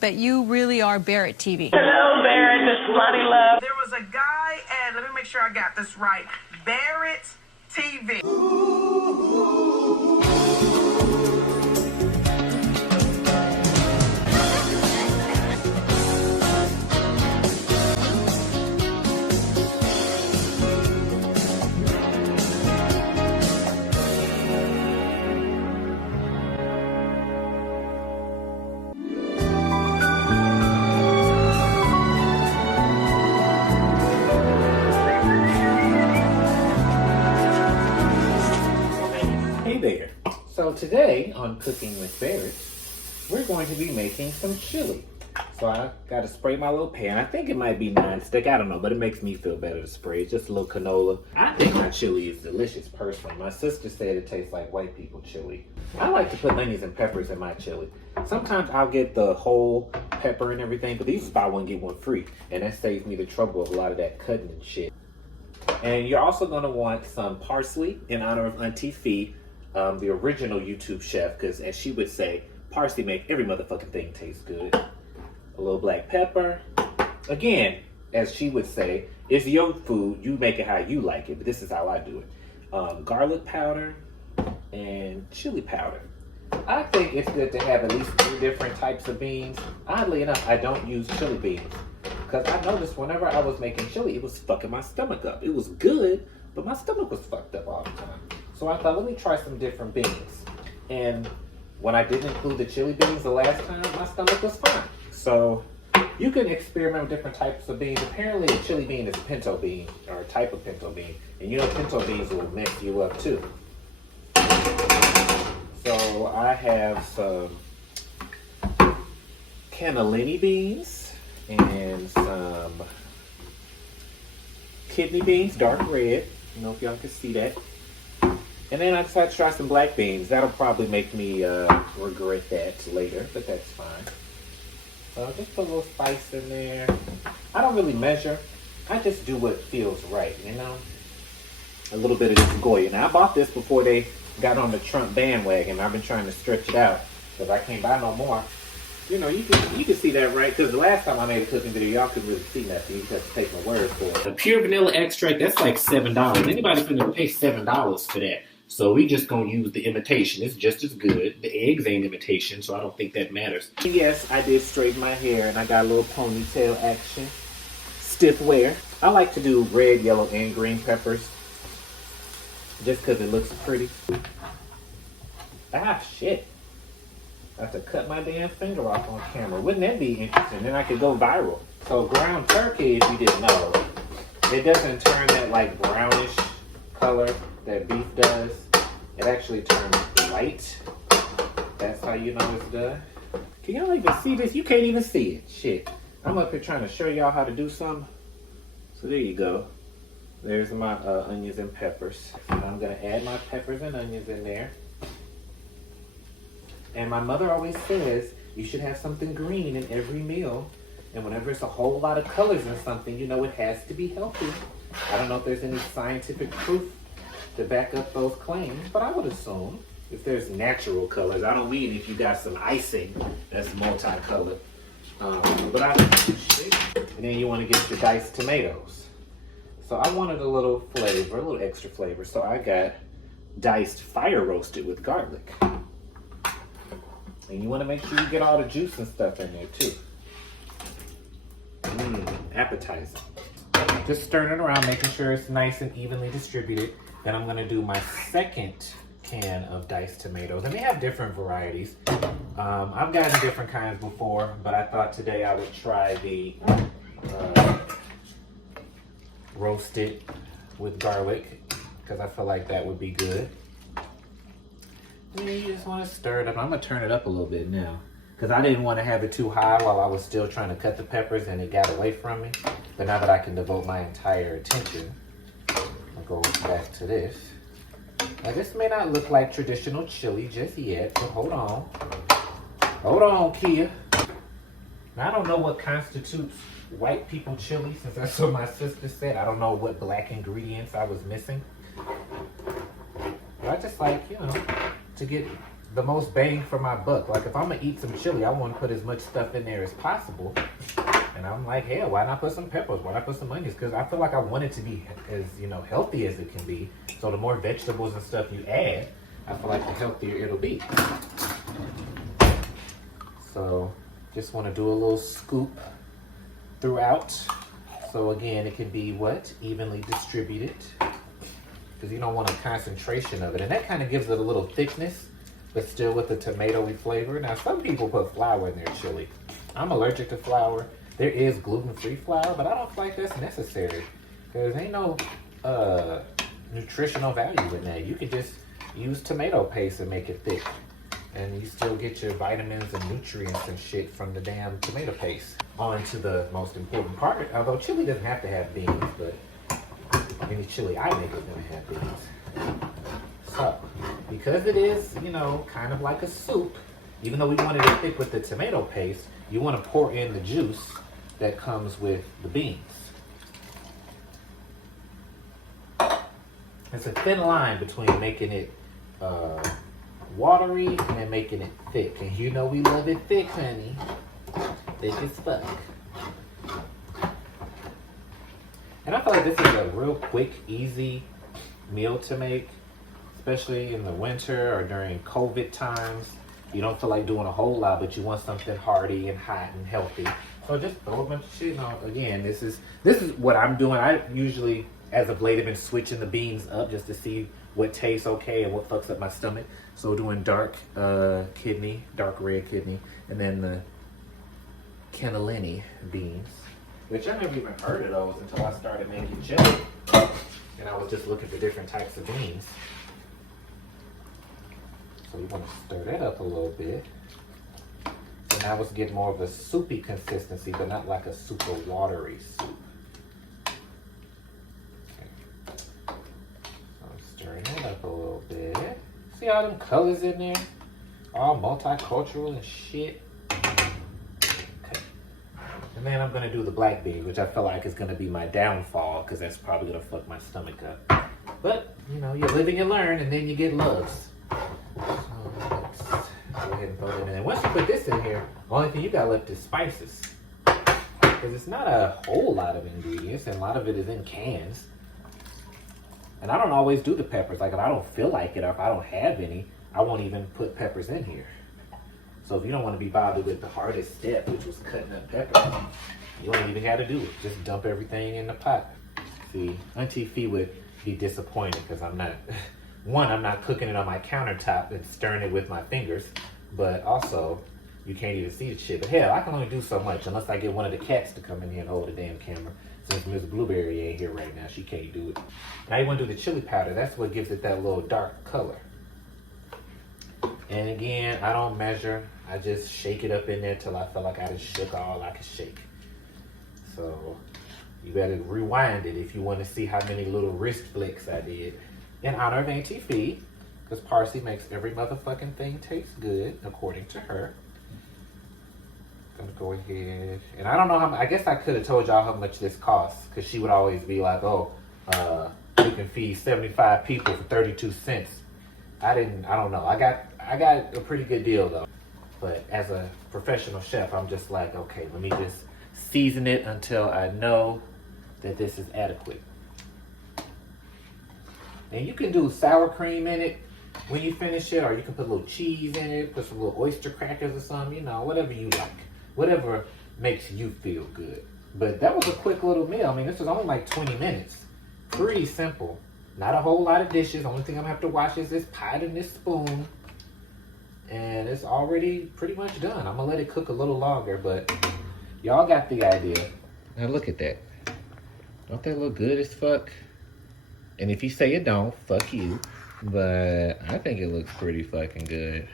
But you really are Barrett TV. Hello, Barrett, this is Lonnie Love. There was a guy at, let me make sure I got this right, Barrett TV. There. So today on Cooking with Barrett, we're going to be making some chili. So I got to spray my little pan. I think it might be non-stick, I don't know, but it makes me feel better to spray. It's just a little canola. I think my chili is delicious personally. My sister said it tastes like white people chili. I like to put onions and peppers in my chili. Sometimes I'll get the whole pepper and everything, but these is buy one get one free, and that saves me the trouble of a lot of that cutting and shit. And you're also going to want some parsley in honor of Auntie Fee, the original YouTube chef, because as she would say, parsley make every motherfucking thing taste good. A little black pepper. Again, as she would say, it's your food, you make it how you like it, but this is how I do it. Garlic powder and chili powder. I think it's good to have at least 3 different types of beans. Oddly enough, I don't use chili beans, because I noticed whenever I was making chili, it was fucking my stomach up. It was good, but my stomach was fucked up all the time. So I thought, let me try some different beans. And when I didn't include the chili beans the last time, my stomach was fine. So you can experiment with different types of beans. Apparently a chili bean is a pinto bean, or a type of pinto bean. And you know pinto beans will mess you up too. So I have some cannellini beans and some kidney beans, dark red. I don't know if y'all can see that. And then I decided to try some black beans. That'll probably make me regret that later, but that's fine. So just put a little spice in there. I don't really measure. I just do what feels right, you know? A little bit of this Goya. Now, I bought this before they got on the Trump bandwagon. I've been trying to stretch it out because I can't buy no more. You know, you can see that, right? Because the last time I made a cooking video, y'all couldn't really see nothing. You just have to take my word for it. The pure vanilla extract, that's like $7. Anybody finna pay $7 for that? So we just gonna use the imitation. It's just as good. The eggs ain't imitation, so I don't think that matters. Yes, I did straighten my hair and I got a little ponytail action. Stiff wear. I like to do red, yellow, and green peppers. Just because it looks pretty. Ah, shit. I have to cut my damn finger off on camera. Wouldn't that be interesting? Then I could go viral. So ground turkey, if you didn't know, it doesn't turn that like brownish color that beef does. It actually turns white. That's how you know it's done. Can y'all even see this? You can't even see it. Shit. I'm up here trying to show y'all how to do something. So there you go. There's my onions and peppers. So I'm gonna add my peppers and onions in there. And my mother always says you should have something green in every meal. And whenever it's a whole lot of colors in something, you know it has to be healthy. I don't know if there's any scientific proof to back up those claims, but I would assume if there's natural colors. I don't mean if you got some icing that's multicolored. And then you want to get your diced tomatoes. So I wanted a little flavor, a little extra flavor. So I got diced fire roasted with garlic. And you want to make sure you get all the juice and stuff in there too. Appetizing. Just stirring it around, making sure it's nice and evenly distributed. Then I'm gonna do my second can of diced tomatoes. And they have different varieties. I've gotten different kinds before, but I thought today I would try the roasted with garlic, because I feel like that would be good. And you just want to stir it up. I'm gonna turn it up a little bit now, because I didn't want to have it too high while I was still trying to cut the peppers and it got away from me. But now that I can devote my entire attention, I'll go back to this. Now this may not look like traditional chili just yet, but hold on. Hold on, Kia. Now I don't know what constitutes white people chili, since that's what my sister said. I don't know what black ingredients I was missing. But I just like, you know, to get the most bang for my buck. Like if I'm gonna eat some chili, I want to put as much stuff in there as possible. And I'm like, hell, why not put some peppers? Why not put some onions? Because I feel like I want it to be as, you know, healthy as it can be. So the more vegetables and stuff you add, I feel like the healthier it'll be. So just want to do a little scoop throughout. So again, it can be what? Evenly distributed. Because you don't want a concentration of it. And that kind of gives it a little thickness, but still with the tomatoey flavor. Now, some people put flour in their chili. I'm allergic to flour. There is gluten-free flour, but I don't feel like that's necessary. Because ain't no nutritional value in that. You could just use tomato paste and make it thick. And you still get your vitamins and nutrients and shit from the damn tomato paste. On to the most important part. Although chili doesn't have to have beans, but any chili I make is gonna have beans. So, because it is, you know, kind of like a soup, even though we wanted it thick with the tomato paste, you want to pour in the juice that comes with the beans. It's a thin line between making it watery and then making it thick. And you know we love it thick, honey. Thick as fuck. And I feel like this is a real quick, easy meal to make, especially in the winter or during COVID times. You don't feel like doing a whole lot, but you want something hearty and hot and healthy. So just throw a bunch of shit on. Again, this is what I'm doing. I usually, as of late, have been switching the beans up just to see what tastes okay and what fucks up my stomach. So doing dark kidney, dark red kidney, and then the Cannellini beans, which I never even heard of those until I started making chili. And I was just looking for different types of beans. So we want to stir that up a little bit. So now it's getting more of a soupy consistency, but not like a super watery soup. Okay. So I'm stirring that up a little bit. See all them colors in there? All multicultural and shit. Okay. And then I'm going to do the black beans, which I feel like is going to be my downfall, because that's probably going to fuck my stomach up. But, you know, you live and you learn, and then you get loves. So let's go ahead and throw it in there. Once you put this in here, the only thing you got left is spices. Because it's not a whole lot of ingredients, and a lot of it is in cans. And I don't always do the peppers. Like if I don't feel like it, or if I don't have any, I won't even put peppers in here. So if you don't want to be bothered with the hardest step, which was cutting up peppers, you don't even got to do it. Just dump everything in the pot. See, Auntie Fee would be disappointed because I'm not... One, I'm not cooking it on my countertop and stirring it with my fingers, but also, you can't even see the shit. But hell, I can only do so much unless I get one of the cats to come in here and hold the damn camera. Since Miss Blueberry ain't here right now, she can't do it. Now you want to do the chili powder. That's what gives it that little dark color. And again, I don't measure. I just shake it up in there till I feel like I just shook all I can shake. So, you better rewind it if you want to see how many little wrist flicks I did. In honor of Auntie Fee, because Parsley makes every motherfucking thing taste good, according to her. I'm gonna go ahead, and I don't know how much, I guess I could have told y'all how much this costs, because she would always be like, oh, you can feed 75 people for 32 cents. I don't know. I got a pretty good deal though. But as a professional chef, I'm just like, okay, let me just season it until I know that this is adequate. And you can do sour cream in it when you finish it, or you can put a little cheese in it, put some little oyster crackers or something, you know, whatever you like. Whatever makes you feel good. But that was a quick little meal. I mean, this was only like 20 minutes. Pretty simple. Not a whole lot of dishes. Only thing I'm gonna have to wash is this pot and this spoon. And it's already pretty much done. I'm gonna let it cook a little longer, but y'all got the idea. Now look at that. Don't that look good as fuck? And if you say it don't, fuck you. But I think it looks pretty fucking good.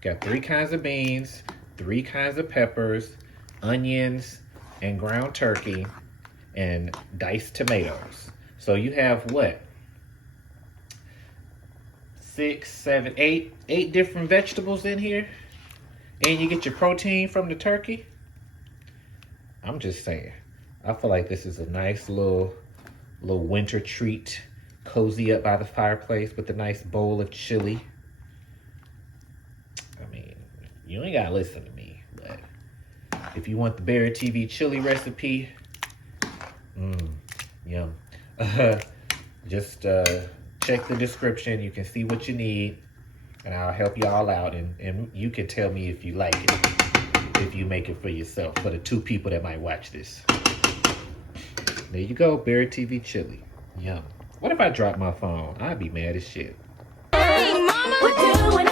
Got 3 kinds of beans, 3 kinds of peppers, onions, and ground turkey, and diced tomatoes. So you have what? 6, 7, 8 different vegetables in here. And you get your protein from the turkey. I'm just saying. I feel like this is a nice little winter treat. Cozy up by the fireplace with a nice bowl of chili. You ain't gotta listen to me, but if you want the Barrett TV chili recipe, yum. Just check the description. You can see what you need, and I'll help y'all out. And you can tell me if you like it, if you make it for yourself, for the 2 people that might watch this. There you go, Barrett TV chili. Yum. What if I drop my phone? I'd be mad as shit. Hey, mama, what you doing?